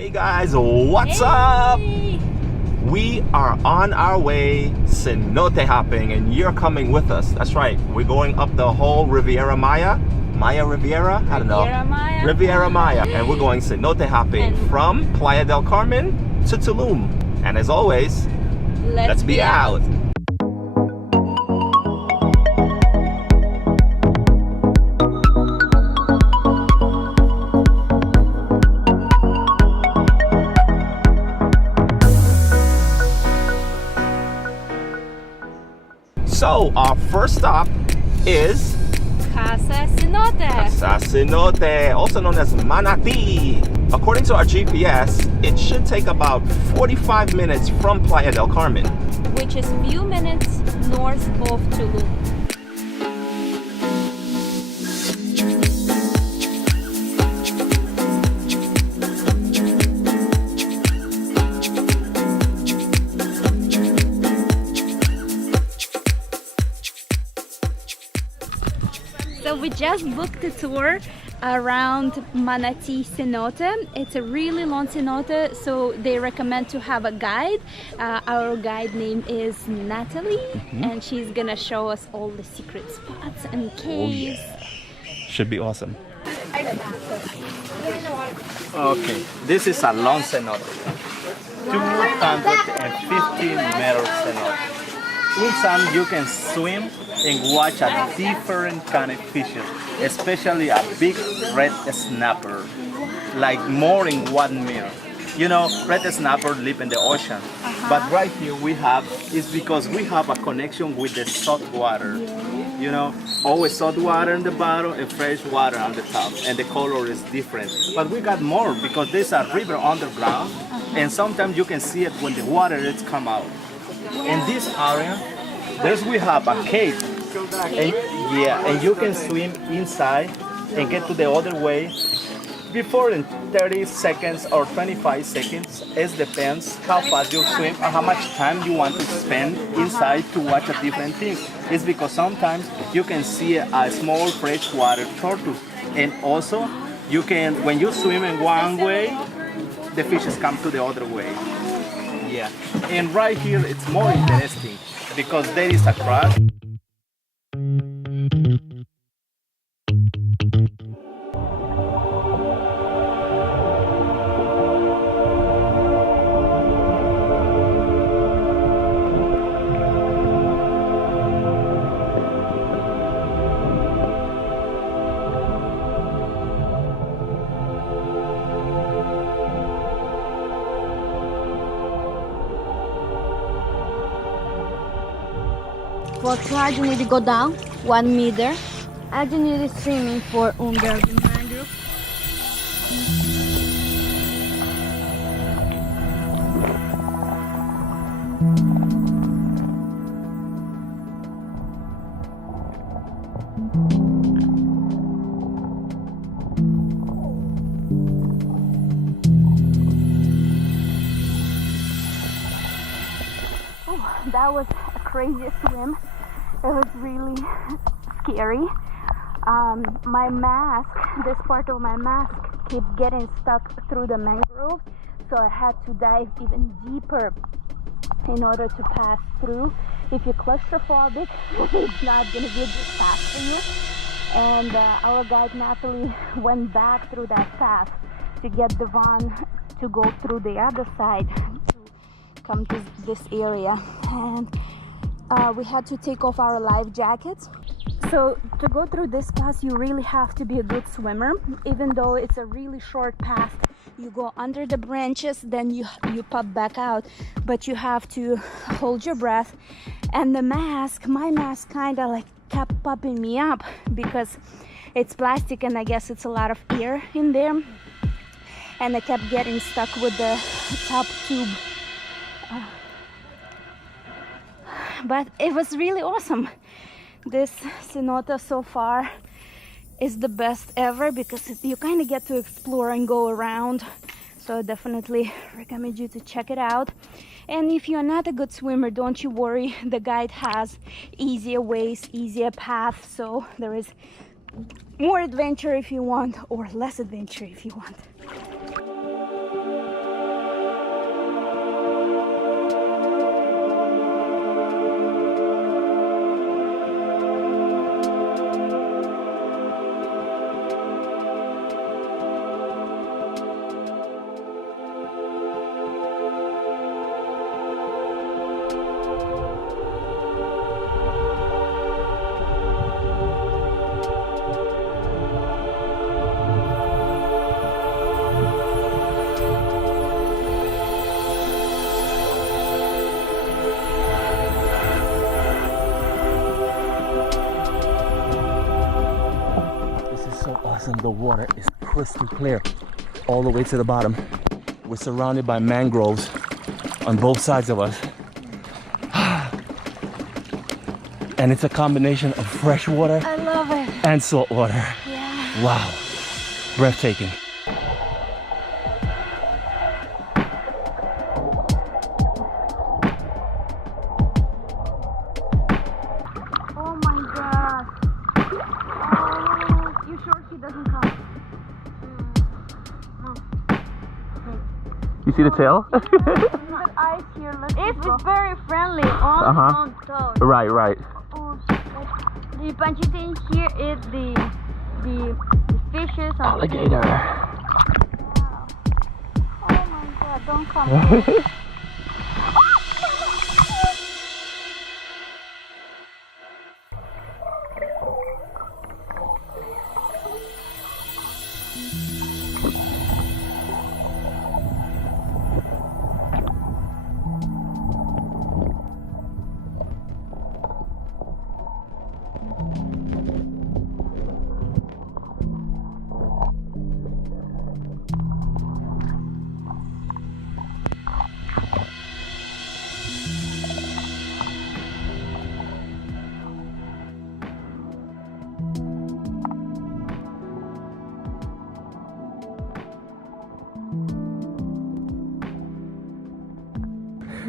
Hey guys, what's up? We are on our way cenote hopping and you're coming with us. That's right, we're going up the whole Riviera Maya. Maya Riviera? I don't know. Riviera Maya. And we're going cenote hopping from Playa del Carmen to Tulum. And as always, let's be out. So our first stop is Casa Cenote. Casa Cenote, also known as Manaté. According to our GPS, it should take about 45 minutes from Playa del Carmen, which is few minutes north of Tulum. So we just booked a tour around Manaté Cenote. It's a really long cenote, so they recommend to have a guide. Our guide name is Natalie, and she's gonna show us all the secret spots and caves. Oh, yeah. Should be awesome. Okay, this is a long cenote, 250 meters cenote. Inside you can swim and watch a different kind of fishes, especially a big red snapper, like more in 1 meter. You know, red snapper live in the ocean, but right here we have, is because we have a connection with the salt water. You know, always salt water in the bottom and fresh water on the top, and the color is different. But we got more because there's a river underground, and sometimes you can see it when the water is come out. In this area, we have a cave. And, and you can swim inside and get to the other way before in 30 seconds or 25 seconds. It depends how fast you swim or how much time you want to spend inside to watch a different thing. It's because sometimes you can see a small freshwater turtle, and also you can, when you swim in one way, the fishes come to the other way. Yeah, and right here it's more interesting because there is a Croc. For Croc, you need to go down 1 meter. And you need to swimming for under the mangrove. Oh, that was a crazy swim. It was really scary. My mask, this part of my mask, kept getting stuck through the mangrove, so I had to dive even deeper in order to pass through. If you're claustrophobic, it's not going to be a good path for you. And our guide Natalie went back through that path to get the van to go through the other side to come to this area. And we had to take off our life jackets. So to go through this path, you really have to be a good swimmer. Even though it's a really short path, you go under the branches, then you pop back out, but you have to hold your breath. And the mask, my mask, kind of like kept popping me up because it's plastic, and I guess it's a lot of air in there, and I kept getting stuck with the top tube. But it was really awesome. This cenote so far is the best ever because you kind of get to explore and go around. So I definitely recommend you to check it out. And if you're not a good swimmer, don't you worry. The guide has easier ways, easier paths. So there is more adventure if you want, or less adventure if you want. water is crystal clear all the way to the bottom. We're surrounded by mangroves on both sides of us. And it's a combination of fresh water I love it. and salt water. Yeah. Wow, breathtaking. Oh my god. Oh, you sure she doesn't come? You see the tail? The eyes here, it's very friendly on toes. Right. Oh, the punchy thing here is the fishes. Alligator. Wow. Oh my god, don't come.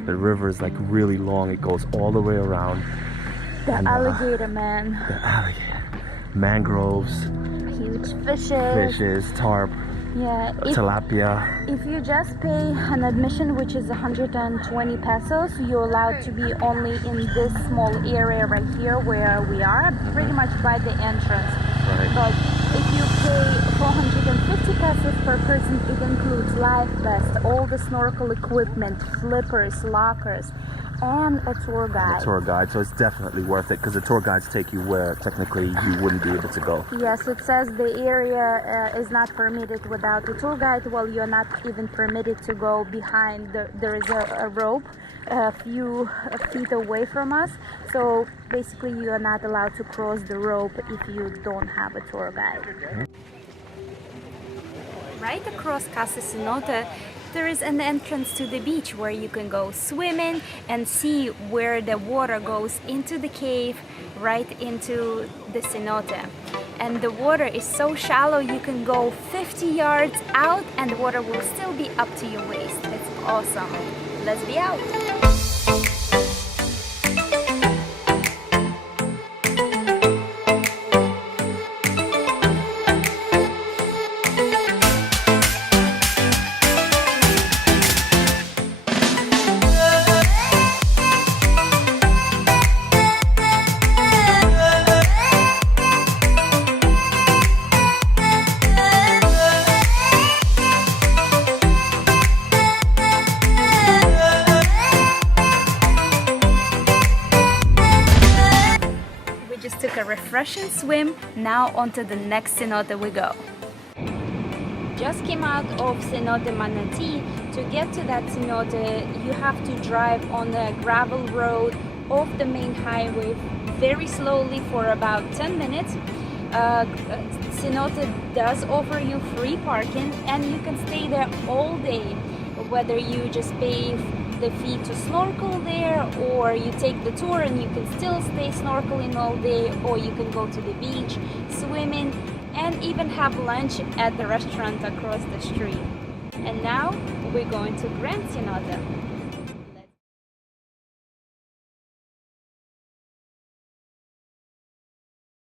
The river is like really long. It goes all the way around. The alligator, man. The alligator. Mangroves, Huge fishes. fishes, tarp, Yeah. tilapia. If you just pay an admission, which is 120 pesos, you're allowed to be only in this small area right here where we are, pretty much by the entrance. Right. But if you pay 450 pesos per person, it includes life vest, all the snorkel equipment, flippers, lockers, and a tour guide. A tour guide, so it's definitely worth it because the tour guides take you where technically you wouldn't be able to go. Yes, it says the area is not permitted without a tour guide. Well, you're not even permitted to go behind. There is a rope a few feet away from us. So basically you are not allowed to cross the rope if you don't have a tour guide. Right across Casa Cenote, there is an entrance to the beach where you can go swimming and see where the water goes into the cave, right into the cenote. And the water is so shallow you can go 50 yards out and the water will still be up to your waist. It's awesome. Let's be out. Took a refreshing swim. Now onto the next cenote we go. Just came out of Cenote Manaté. To get to that cenote, you have to drive on a gravel road off the main highway very slowly for about 10 minutes. Cenote does offer you free parking and you can stay there all day, whether you just pay the fee to snorkel there, or you take the tour and you can still stay snorkeling all day, or you can go to the beach, swimming, and even have lunch at the restaurant across the street. And now we're going to Grand Cenote.